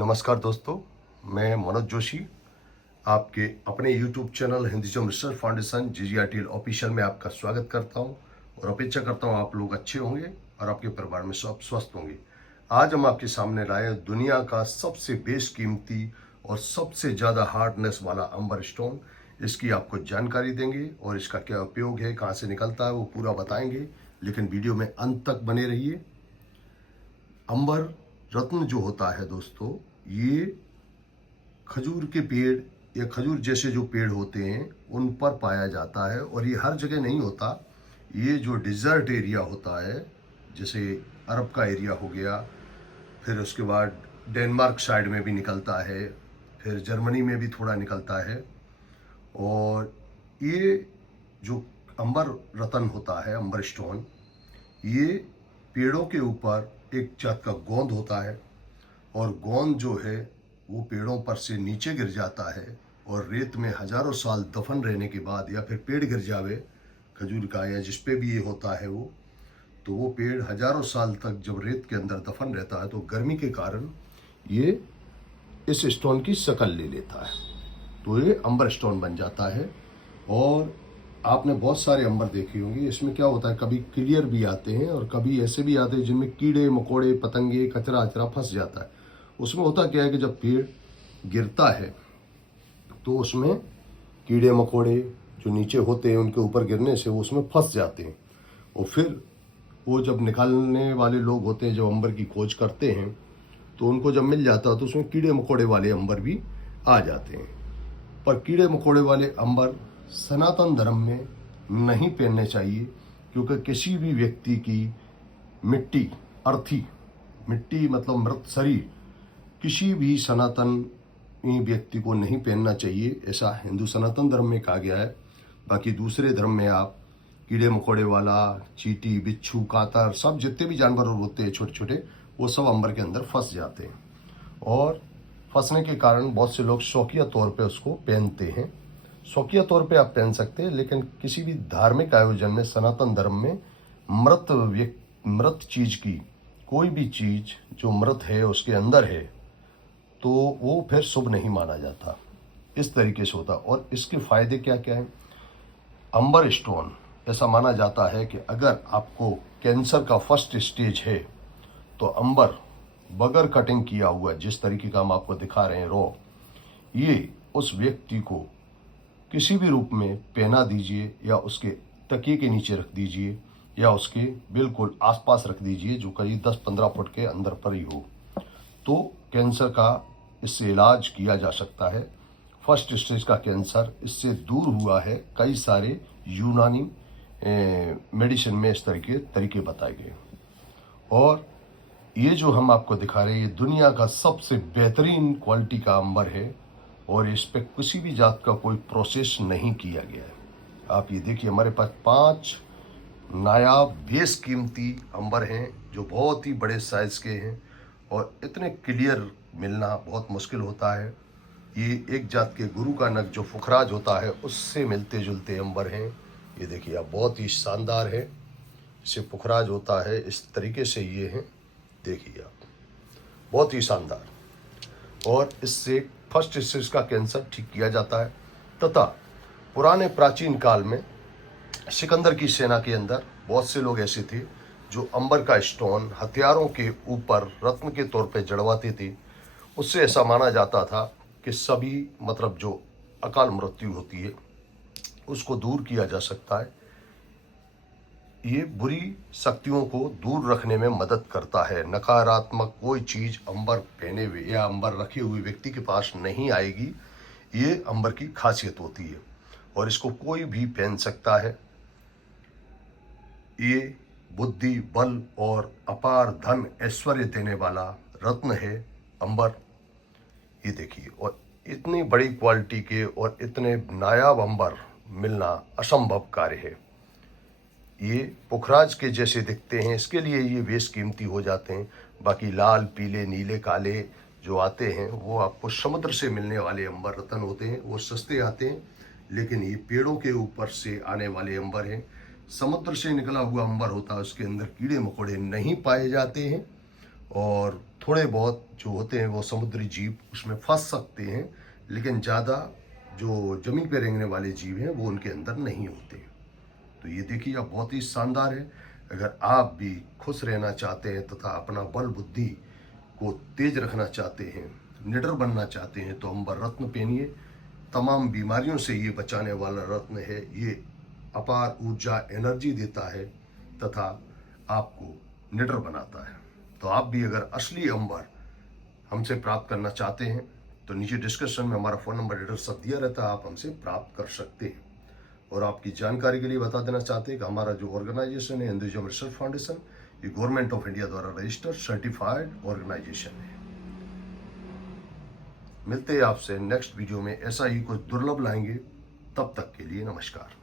नमस्कार दोस्तों, मैं मनोज जोशी आपके अपने YouTube channel Hinduism research foundation GGRTL official में आपका स्वागत करता हूं और अपेक्षा करता हूं आप लोग अच्छे होंगे और आपके परिवार में सब स्वस्थ होंगे। आज हम आपके सामने लाए दुनिया का सबसे बेशकीमती और सबसे ज़्यादा हार्डनेस वाला अंबर स्टोन। इसकी आपको जानकारी देंगे और इसका क्या उपयोग है, कहाँ से निकलता है, वो पूरा बताएंगे। लेकिन वीडियो में अंत तक बने रहिए। अंबर रत्न जो होता है दोस्तों, ये खजूर के पेड़ या खजूर जैसे जो पेड़ होते हैं उन पर पाया जाता है और ये हर जगह नहीं होता। ये जो डिज़र्ट एरिया होता है, जैसे अरब का एरिया हो गया, फिर उसके बाद डेनमार्क साइड में भी निकलता है, फिर जर्मनी में भी थोड़ा निकलता है। और ये जो अंबर रत्न होता है, अंबर स्टोन, ये पेड़ों के ऊपर एक जात का गोंद होता है और गोंद जो है वो पेड़ों पर से नीचे गिर जाता है और रेत में हजारों साल दफन रहने के बाद, या फिर पेड़ गिर जावे खजूर का या जिस पे भी ये होता है वो, तो वो पेड़ हजारों साल तक जब रेत के अंदर दफन रहता है तो गर्मी के कारण ये इस स्टोन की शक्ल ले लेता है, तो ये अंबर स्टोन बन जाता है। और आपने बहुत सारे अंबर देखे होंगे। इसमें क्या होता है, कभी क्लियर भी आते हैं और कभी ऐसे भी आते हैं जिनमें कीड़े मकोड़े पतंगे कचरा अचरा फंस जाता है। उसमें होता क्या है कि जब पेड़ गिरता है तो उसमें कीड़े मकोड़े जो नीचे होते हैं उनके ऊपर गिरने से वो उसमें फंस जाते हैं और फिर वो जब निकालने वाले लोग होते हैं, जब अंबर की खोज करते हैं, तो उनको जब मिल जाता है तो उसमें कीड़े मकोड़े वाले अंबर भी आ जाते हैं। पर कीड़े मकोड़े वाले अंबर सनातन धर्म में नहीं पहनने चाहिए, क्योंकि किसी भी व्यक्ति की मिट्टी, अर्थी मिट्टी मतलब मृत शरीर, किसी भी सनातनी व्यक्ति को नहीं पहनना चाहिए, ऐसा हिंदू सनातन धर्म में कहा गया है। बाकी दूसरे धर्म में आप कीड़े मकोड़े वाला, चींटी, बिच्छू, कातर, सब जितने भी जानवर होते हैं छोटे छोटे, वो सब अंबर के अंदर फंस जाते हैं और फंसने के कारण बहुत से लोग शौकिया तौर पे उसको पहनते हैं। शौकिया तौर पे आप पहन सकते हैं, लेकिन किसी भी धार्मिक आयोजन में, सनातन धर्म में मृत चीज की, कोई भी चीज जो मृत है उसके अंदर है, तो वो फिर शुभ नहीं माना जाता। इस तरीके से होता। और इसके फायदे क्या क्या हैं? अंबर स्टोन, ऐसा माना जाता है कि अगर आपको कैंसर का फर्स्ट स्टेज है तो अंबर बगैर कटिंग किया हुआ, जिस तरीके का हम आपको दिखा रहे हैं रॉ, ये उस व्यक्ति को किसी भी रूप में पहना दीजिए या उसके तकिए के नीचे रख दीजिए या उसके बिल्कुल आसपास रख दीजिए, जो करीब 10-15 फुट के अंदर पर ही हो, तो कैंसर का इससे इलाज किया जा सकता है। फर्स्ट स्टेज का कैंसर इससे दूर हुआ है। कई सारे यूनानी मेडिसिन में इस तरीके बताए गए। और ये जो हम आपको दिखा रहे हैं, ये दुनिया का सबसे बेहतरीन क्वालिटी का अंबर है और इस पे किसी भी जात का कोई प्रोसेस नहीं किया गया है। आप ये देखिए, हमारे पास 5 नायाब बेशकीमती अंबर हैं जो बहुत ही बड़े साइज के हैं और इतने क्लियर मिलना बहुत मुश्किल होता है। ये एक जात के गुरु का नग जो पुखराज होता है उससे मिलते जुलते अंबर हैं। ये देखिए आप, बहुत ही शानदार है। इसे पुखराज होता है, इस तरीके से ये हैं, देखिए आप, बहुत ही शानदार। और इससे फर्स्ट स्टेज का कैंसर ठीक किया जाता है। तथा पुराने प्राचीन काल में सिकंदर की सेना के अंदर बहुत से लोग ऐसे थे जो अंबर का स्टोन हथियारों के ऊपर रत्न के तौर पे जड़वाते थे। उससे ऐसा माना जाता था कि सभी, मतलब जो अकाल मृत्यु होती है, उसको दूर किया जा सकता है। ये बुरी शक्तियों को दूर रखने में मदद करता है। नकारात्मक कोई चीज अंबर पहने हुए या अंबर रखे हुए व्यक्ति के पास नहीं आएगी। ये अंबर की खासियत होती है और इसको कोई भी पहन सकता है। ये बुद्धि, बल और अपार धन ऐश्वर्य देने वाला रत्न है अंबर। ये देखिए, और इतनी बड़ी क्वालिटी के और इतने नायाब अंबर मिलना असंभव कार्य है। ये पुखराज के जैसे दिखते हैं, इसके लिए ये बेशकीमती हो जाते हैं। बाकी लाल, पीले, नीले, काले जो आते हैं वो आपको समुद्र से मिलने वाले अंबर रत्न होते हैं, वो सस्ते आते हैं। लेकिन ये पेड़ों के ऊपर से आने वाले अंबर हैं। समुद्र से निकला हुआ अंबर होता है, उसके अंदर कीड़े मकोड़े नहीं पाए जाते हैं और थोड़े बहुत जो होते हैं वो समुद्री जीव उसमें फंस सकते हैं, लेकिन ज़्यादा जो जमीन पे रेंगने वाले जीव हैं वो उनके अंदर नहीं होते। तो ये देखिए आप बहुत ही शानदार है। अगर आप भी खुश रहना चाहते हैं तथा अपना बल बुद्धि को तेज रखना चाहते हैं, निडर बनना चाहते हैं, तो अंबर रत्न पहनिए। तमाम बीमारियों से ये बचाने वाला रत्न है। ये अपार ऊर्जा एनर्जी देता है तथा आपको निडर बनाता है। तो आप भी अगर असली अंबर हमसे प्राप्त करना चाहते हैं तो नीचे डिस्क्रिप्शन में हमारा फ़ोन नंबर एड्रेस सब दिया रहता है, आप हमसे प्राप्त कर सकते हैं। और आपकी जानकारी के लिए बता देना चाहते हैं कि हमारा जो ऑर्गेनाइजेशन है हिंदुइज्म रिसर्च फाउंडेशन, ये गवर्नमेंट ऑफ इंडिया द्वारा रजिस्टर्ड सर्टिफाइड ऑर्गेनाइजेशन है। मिलते हैं आपसे नेक्स्ट वीडियो में, ऐसा ही कुछ दुर्लभ लाएंगे। तब तक के लिए नमस्कार।